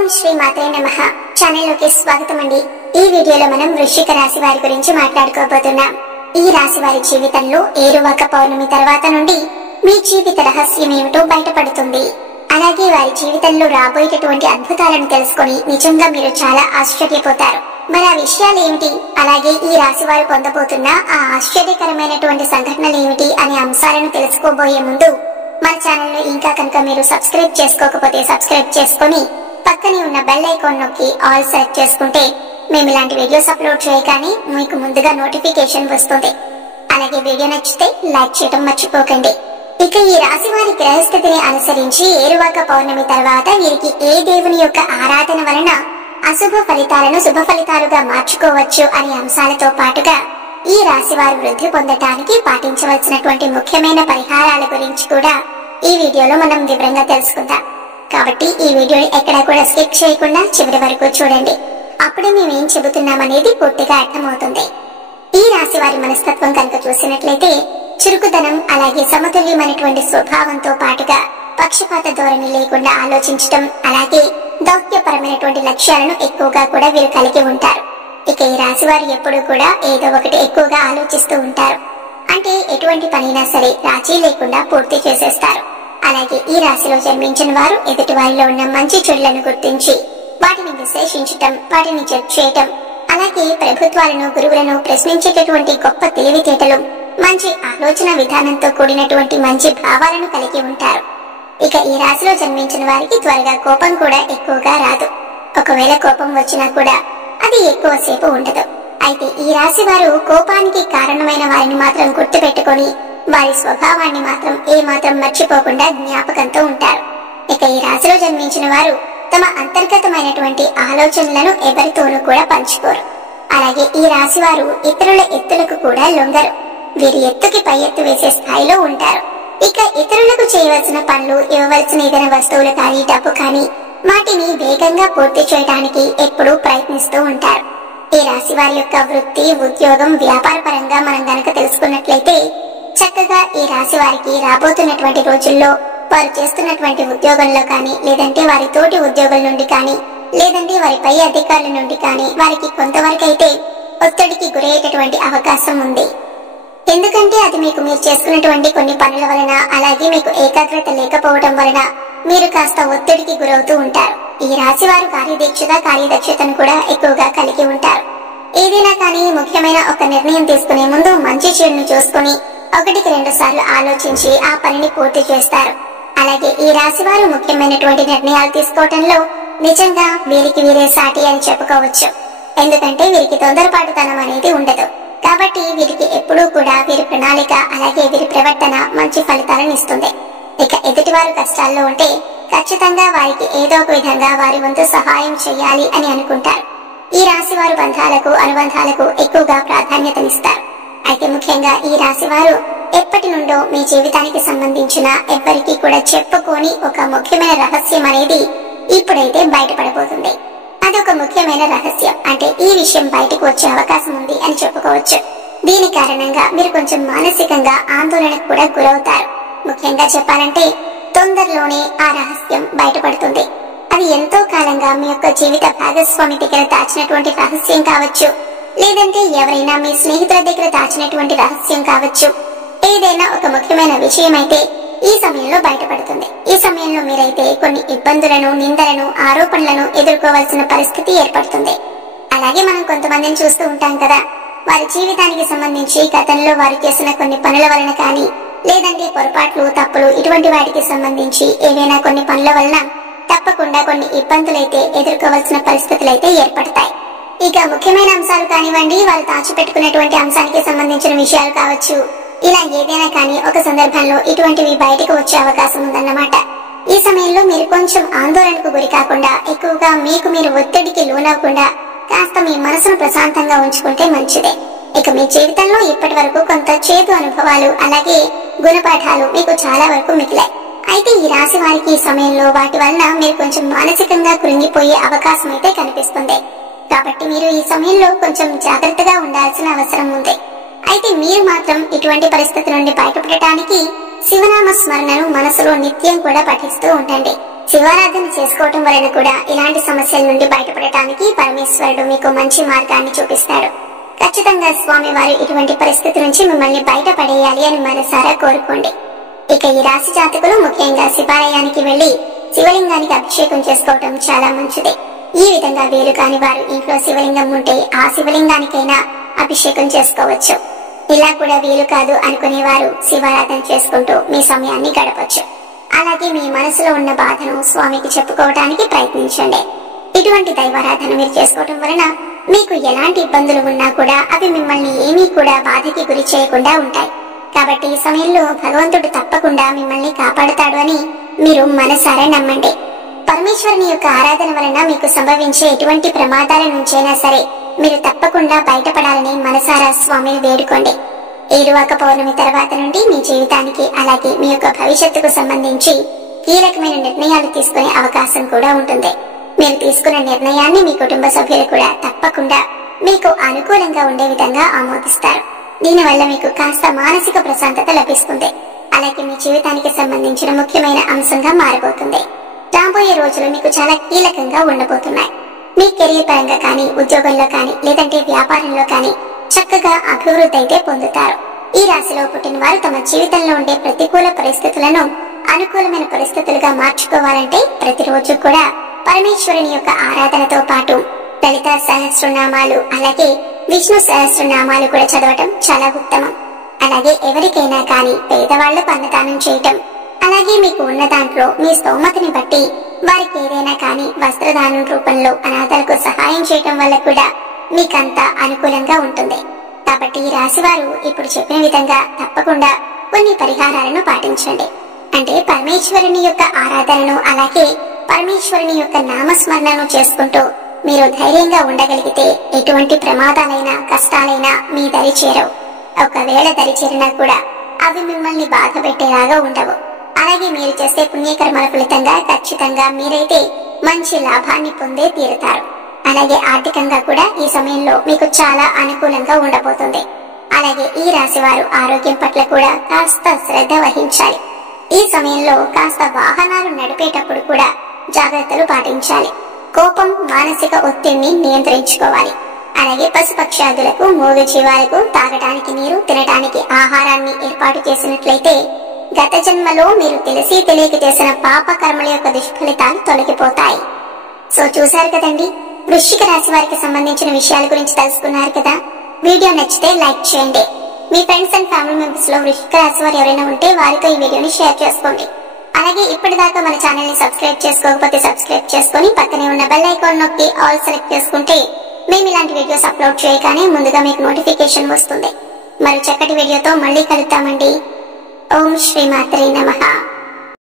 ఓం శ్రీ మాత్రే నమః. ఛానల్లోకి స్వాగతం అండి. ఈ వీడియోలో మనం వృశ్చిక రాశి వారి గురించి మాట్లాడుకోబోతున్నాం. ఈ రాశి వారి జీవితంలో ఏరువాక పౌర్ణమి తర్వాత నుండి మీ జీవిత రహస్యం ఏమిటో బయటపడుతుంది. అలాగే వారి జీవితంలో రాబోయేటటువంటి అద్భుతాలను తెలుసుకొని నిజంగా మీరు చాలా ఆశ్చర్యపోతారు. మరి ఆ విషయాలు ఏమిటి, అలాగే ఈ రాశి వారు పొందబోతున్న ఆ ఆశ్చర్యకరమైనటువంటి సంఘటనలు ఏమిటి అనే అంశాలను తెలుసుకోబోయే ముందు మన ఛానల్ ను ఇంకా కనుక మీరు సబ్స్క్రైబ్ చేసుకోకపోతే సబ్స్క్రైబ్ చేసుకొని పక్కనే ఉన్న బెల్ ఐకాన్ నొక్కి ఆల్ సెలెక్ట్ చేసుకుంటే మేము ఇలాంటి వీడియోస్ అప్లోడ్ చేయగానే మీకు ముందుగా నోటిఫికేషన్ వస్తుంది. అలాగే వీడియో నచ్చితే లైక్ చేయడం మర్చిపోకండి. ఇక ఈ రాశి వారి గ్రహస్థితిని అనుసరించి ఏరువాక పౌర్ణమి తర్వాత వీరికి ఏ దేవుని యొక్క ఆరాధన వలన అశుభ ఫలితాలను శుభ ఫలితాలుగా మార్చుకోవచ్చు అనే అంశాలతో పాటుగా ఈ రాశి వారు వృద్ధి పొందటానికి పాటించవలసినటువంటి ముఖ్యమైన పరిహారాల గురించి కూడా ఈ వీడియోలో మనం వివరంగా తెలుసుకుందాం. కాబట్టి ఈ వీడియోని ఎక్కడా కూడా స్కిప్ చేయకుండా చివరి వరకు చూడండి. అప్పుడే మేము ఏం చెబుతున్నామనేది పూర్తిగా అర్థమవుతుంది. ఈ రాశి వారి మనస్తత్వం కనుక చూసినట్లయితే చురుకుదనం, అలాగే సమతుల్యమైనటువంటి స్వభావంతో పాటుగా పక్షపాత ధోరణి లేకుండా ఆలోచించటం, అలాగే దౌత్యపరమైనటువంటి లక్ష్యాలను ఎక్కువగా కూడా వీరు కలిగి ఉంటారు. ఇక ఈ రాశి వారు ఎప్పుడూ కూడా ఏదో ఒకటి ఎక్కువగా ఆలోచిస్తూ ఉంటారు. అంటే ఎటువంటి పనైనా సరే రాజీ లేకుండా పూర్తి చేసేస్తారు. అలాగే ఈ రాశిలో జన్మించిన వారు ఎదుటి వారిలో ఉన్న మంచి చెడులను గుర్తించి వాటిని విశ్లేషించటం, వాటిని జడ్జ్ చేయటం, అలాగే ప్రభుత్వాలను గురువులను ప్రశ్నించేటటువంటి గొప్ప తెలివితేటలు, మంచి ఆలోచన విధానంతో కూడినటువంటి మంచి భావాలను కలిగి ఉంటారు. ఇక ఈ రాశిలో జన్మించిన వారికి త్వరగా కోపం కూడా ఎక్కువగా రాదు. ఒకవేళ కోపం వచ్చినా కూడా అది ఎక్కువసేపు ఉండదు. అయితే ఈ రాశి వారు కోపానికి కారణమైన వారిని మాత్రం గుర్తు పెట్టుకొని వారి స్వభావాన్ని మాత్రం ఏమాత్రం మర్చిపోకుండా జ్ఞాపకంతో ఉంటారు. ఇక ఈ రాశిలో జన్మించిన వారు తమ అంతర్గతమైనటువంటి ఆలోచనలను ఎవరితోనూ కూడా పంచుకోరు. అలాగే ఈ రాశి వారు ఇతరుల ఎత్తులకు కూడా లొంగరు. వీరి ఎత్తుకి పై ఎత్తు వేసే స్థాయిలో ఉంటారు. ఇక ఇతరులకు చేయవలసిన పనులు, ఇవ్వవలసిన ఏదైనా వస్తువులు కానీ డబ్బు కానీ వాటిని వేగంగా పూర్తి చేయడానికి ఎప్పుడూ ప్రయత్నిస్తూ ఉంటారు. ఈ రాశి వారి యొక్క వృత్తి, ఉద్యోగం, వ్యాపార పరంగా మనం గనక తెలుసుకున్నట్లయితే చక్కగా ఈ రాశి వారికి రాబోతున్నటువంటి రోజుల్లో వారు చేస్తున్నటువంటి ఉద్యోగంలో కానీ, లేదంటే వారి తోటి ఉద్యోగుల నుండి కానీ, లేదంటే వారి పై అధికారుల నుండి కానీ వారికి కొంతవరకు అయితే ఒత్తిడికి గురయ్యేటటువంటి అవకాశం ఉంది. ఎందుకంటే అది మీరు చేసుకున్నటువంటి కొన్ని పనుల వలన, అలాగే మీకు ఏకాగ్రత లేకపోవడం వలన మీరు కాస్త ఒత్తిడికి గురవుతూ ఉంటారు. ఈ రాశి వారు కార్యదక్షతను కూడా ఎక్కువగా కలిగి ఉంటారు. ఏదైనా కానీ ముఖ్యమైన ఒక నిర్ణయం తీసుకునే ముందు మంచి చెడును చూసుకుని 1-2 సార్లు ఆలోచించి ఆ పనిని పూర్తి చేస్తారు. అలాగే ఈ రాశి వారు ముఖ్యమైనటువంటి నిర్ణయాలు తీసుకోవటంలో నిజంగా వీరికి వీరే సాటి అని చెప్పుకోవచ్చు. ఎందుకంటే వీరికి తొందరపాటుతనం అనేది ఉండదు. కాబట్టి వీరికి ఎప్పుడూ కూడా వీరి ప్రణాళిక, అలాగే వీరి ప్రవర్తన మంచి ఫలితాలను ఇస్తుంది. ఇక ఎదుటివారు కష్టాల్లో ఉంటే ఖచ్చితంగా వారికి ఏదో ఒక విధంగా వారి వంతు సహాయం చేయాలి అని అనుకుంటారు. ఈ రాశి వారు బంధాలకు, అనుబంధాలకు ఎక్కువగా ప్రాధాన్యతనిస్తారు. అయితే ముఖ్యంగా ఈ రాశి వారు ఎప్పటి నుండో మీ జీవితానికి సంబంధించిన ఎవ్వరికీ కూడా చెప్పుకోని ఒక ముఖ్యమైన రహస్యం అనేది ఇప్పుడైతే బయటపడబోతుంది. అదొక ముఖ్యమైన రహస్యం. అంటే ఈ విషయం బయటకు వచ్చే అవకాశం ఉంది అని చెప్పుకోవచ్చు. దీని కారణంగా మీరు కొంచెం మానసికంగా ఆందోళనకు కూడా గురవుతారు. ముఖ్యంగా చెప్పాలంటే తొందరలోనే ఆ రహస్యం బయటపడుతుంది. అది ఎంతో కాలంగా మీ యొక్క జీవిత భాగస్వామి దగ్గర దాచినటువంటి రహస్యం కావచ్చు, లేదంటే ఎవరైనా మీ స్నేహితుల దగ్గర దాచినటువంటి రహస్యం కావచ్చు. ఏదైనా ఒక ముఖ్యమైన విషయం అయితే ఈ సమయంలో బయటపడుతుంది. ఈ సమయంలో మీరైతే కొన్ని ఇబ్బందులను, నిందలను, ఆరోపణలను ఎదుర్కోవాల్సిన పరిస్థితి ఏర్పడుతుంది. అలాగే మనం కొంతమందిని చూస్తూ ఉంటాం కదా, వారి జీవితానికి సంబంధించి గతంలో వారు చేసిన కొన్ని పనుల వలన కానీ, లేదంటే పొరపాట్లు, తప్పులు, ఇటువంటి వాటికి సంబంధించి ఏవైనా కొన్ని పనుల వలన తప్పకుండా కొన్ని ఇబ్బందులైతే ఎదుర్కోవాల్సిన పరిస్థితులైతే ఏర్పడతాయి. ఇక ముఖ్యమైన అంశాలు కానివ్వండి, వాళ్ళు దాచిపెట్టుకున్నటువంటి అంశానికి సంబంధించిన విషయాలు కావచ్చు, ఇలా ఏదైనా కానీ ఒక సందర్భంలో ఇటువంటివి బయటకు వచ్చే అవకాశం ఉందన్నమాట. ఈ సమయంలో మీరు కొంచెం ఆందోళనకు గురి కాకుండా, ఎక్కువగా మీకు మీరు ఒత్తిడికి లోనవ్వకుండా కాస్త మీ మనసును ప్రశాంతంగా ఉంచుకుంటే మంచిదే. ఇక మీ జీవితంలో ఇప్పటి వరకు కొంత చేదు అనుభవాలు, అలాగే గుణపాఠాలు మీకు చాలా వరకు మిగిలాయి. అయితే ఈ రాశి వారికి ఈ సమయంలో వాటి వలన మీరు కొంచెం మానసికంగా కృంగిపోయే అవకాశం అయితే కనిపిస్తుంది. కాబట్టి మీరు ఈ సమయంలో కొంచెం జాగ్రత్తగా ఉండాల్సిన అవసరం ఉంది. అయితే మీరు మాత్రం ఇటువంటి పరిస్థితి నుండి బయటపడటానికి శివనామ స్మరణను మనసులో నిత్యం కూడా పఠిస్తూ ఉండండి. శివారాధన చేసుకోవటం వలన కూడా ఇలాంటి సమస్యల నుండి బయటపడటానికి పరమేశ్వరుడు మీకు మంచి మార్గాన్ని చూపిస్తాడు. ఖచ్చితంగా స్వామి వారు ఇటువంటి పరిస్థితి నుంచి మిమ్మల్ని బయటపడేయాలి అని మనసారా కోరుకోండి. ఇక ఈ రాశి జాతకులు ముఖ్యంగా శివాలయానికి వెళ్లి శివలింగానికి అభిషేకం చేసుకోవటం చాలా మంచిది. ఈ విధంగా వీలు కాని వారు ఇంట్లో శివలింగం ఉంటే ఆ శివలింగానికైనా అభిషేకం చేసుకోవచ్చు. ఇలా కూడా వీలు కాదు అనుకునేవారు శివారాధన చేసుకుంటూ మీ సమయాన్ని గడపచ్చు. అలాగే మీ మనసులో ఉన్న బాధను స్వామికి చెప్పుకోవడానికి ప్రయత్నించండి. ఇటువంటి దైవారాధన మీరు చేసుకోవటం వలన మీకు ఎలాంటి ఇబ్బందులు ఉన్నా కూడా అవి మిమ్మల్ని ఏమీ కూడా బాధకి గురి చేయకుండా ఉంటాయి. కాబట్టి ఈ సమయంలో భగవంతుడు తప్పకుండా మిమ్మల్ని కాపాడుతాడు అని మీరు మనసారా నమ్మండి. పరమేశ్వరుని యొక్క ఆరాధన వలన మీకు సంభవించే ఎటువంటి ప్రమాదాల నుంచైనా సరే మీరు తప్పకుండా బయటపడాలని మనసారా స్వామిని వేడుకోండి. ఏరువాక పౌర్ణమి తర్వాత నుండి మీ జీవితానికి అలాగే మీ యొక్క భవిష్యత్తుకు సంబంధించి కీలకమైన నిర్ణయాలు తీసుకునే అవకాశం కూడా ఉంటుంది. మీరు తీసుకున్న నిర్ణయాన్ని మీ కుటుంబ సభ్యులు కూడా తప్పకుండా మీకు అనుకూలంగా ఉండే విధంగా ఆమోదిస్తారు. దీనివల్ల మీకు కాస్త మానసిక ప్రశాంతత లభిస్తుంది. అలాగే మీ జీవితానికి సంబంధించిన ముఖ్యమైన అంశంగా మారబోతుంది. రాబోయే రోజులు మీకు చాలా కీలకంగా ఉండబోతున్నాయి. మీ కెరీర్ పరంగా కానీ, ఉద్యోగంలో కానీ, లేదంటే వ్యాపారంలో కానీ చక్కగా అభివృద్ధి అయితే పొందుతారు. ఈ రాశిలో పుట్టిన వారు తమ జీవితంలో ఉండే ప్రతికూల పరిస్థితులను అనుకూలమైన పరిస్థితులుగా మార్చుకోవాలంటే ప్రతిరోజు కూడా పరమేశ్వరుని యొక్క ఆరాధనతో పాటు లలిత సహస్రనామాలు అలాగే విష్ణు సహస్రనామాలు కూడా చదవటం చాలా ఉత్తమం. అలాగే ఎవరికైనా కానీ పేదవాళ్లకు అన్నదానం చేయటం, అలాగే మీకు ఉన్న దాంట్లో మీ స్తోమతని బట్టి వారికి ఏదైనా కానీ వస్త్రదానం రూపంలో అనాథలకు సహాయం చేయటం వల్ల కూడా మీకంతా అనుకూలంగా ఉంటుంది. కాబట్టి ఈ రాశి వారు ఇప్పుడు చెప్పిన విధంగా తప్పకుండా కొన్ని పరిహారాలను పాటించండి. అంటే పరమేశ్వరుని యొక్క ఆరాధనను అలాగే పరమేశ్వరుని యొక్క నామస్మరణను చేసుకుంటూ మీరు ధైర్యంగా ఉండగలిగితే ఎటువంటి ప్రమాదాలైనా కష్టాలైనా మీ దరి చేరవు. ఒకవేళ దరి చేరినా కూడా అవి మిమ్మల్ని బాధ పెట్టేలాగా ఉండవు. అలాగే మీరు చేసే పుణ్యకర్మల ఫలితంగా ఖచ్చితంగా మీరైతే మంచి లాభాన్ని పొందే తీరుతారు. అలాగే ఆర్థికంగా కూడా ఈ సమయంలో మీకు చాలా అనుకూలంగా ఉండబోతుంది. అలాగే ఈ రాశి వారు ఆరోగ్యం పట్ల కూడా కాస్త శ్రద్ధ వహించాలి. ఈ సమయంలో కాస్త వాహనాలు నడిపేటప్పుడు కూడా జాగ్రత్తలు పాటించాలి. కోపం, మానసిక ఒత్తిడిని నియంత్రించుకోవాలి. అలాగే పశుపక్షాదులకు, మూగ జీవాలకు తాగటానికి నీరు, తినటానికి ఆహారాన్ని ఏర్పాటు చేసినట్లయితే గత జన్మలో మీరు తెలిసి తెలియక చేసిన పాప కర్మల యొక్క దుష్ఫలితాలు తొలగిపోతాయి. సో చూశారు కదండి, వృశ్చిక రాశి వారికి సంబంధించిన విషయాల గురించి తెలుసుకున్నారు కదా. వీడియో నచ్చితే లైక్ చేయండి. మీ ఫ్రెండ్స్ అండ్ ఫ్యామిలీ మెంబర్స్ లో వృశ్చిక రాశి వారు ఎవరైనా ఉంటే వారితో ఈ వీడియోని షేర్ చేసుకోండి. అలాగే ఇప్పటిదాకా మన ఛానల్ ని సబ్స్క్రైబ్ చేసుకోకపోతే సబ్స్క్రైబ్ చేసుకుని పక్కనే ఉన్న బెల్ ఐకాన్ నొక్కి ఆల్ సెలెక్ట్ చేసుకుంటే మేము ఇలాంటి వీడియోస్ అప్లోడ్ చేయగానే ముందుగా మీకు నోటిఫికేషన్ వస్తుంది. మరి చక్కటి వీడియోతో మళ్ళీ కలుద్దామండి. ఓం శ్రీ మాత్రే నమః.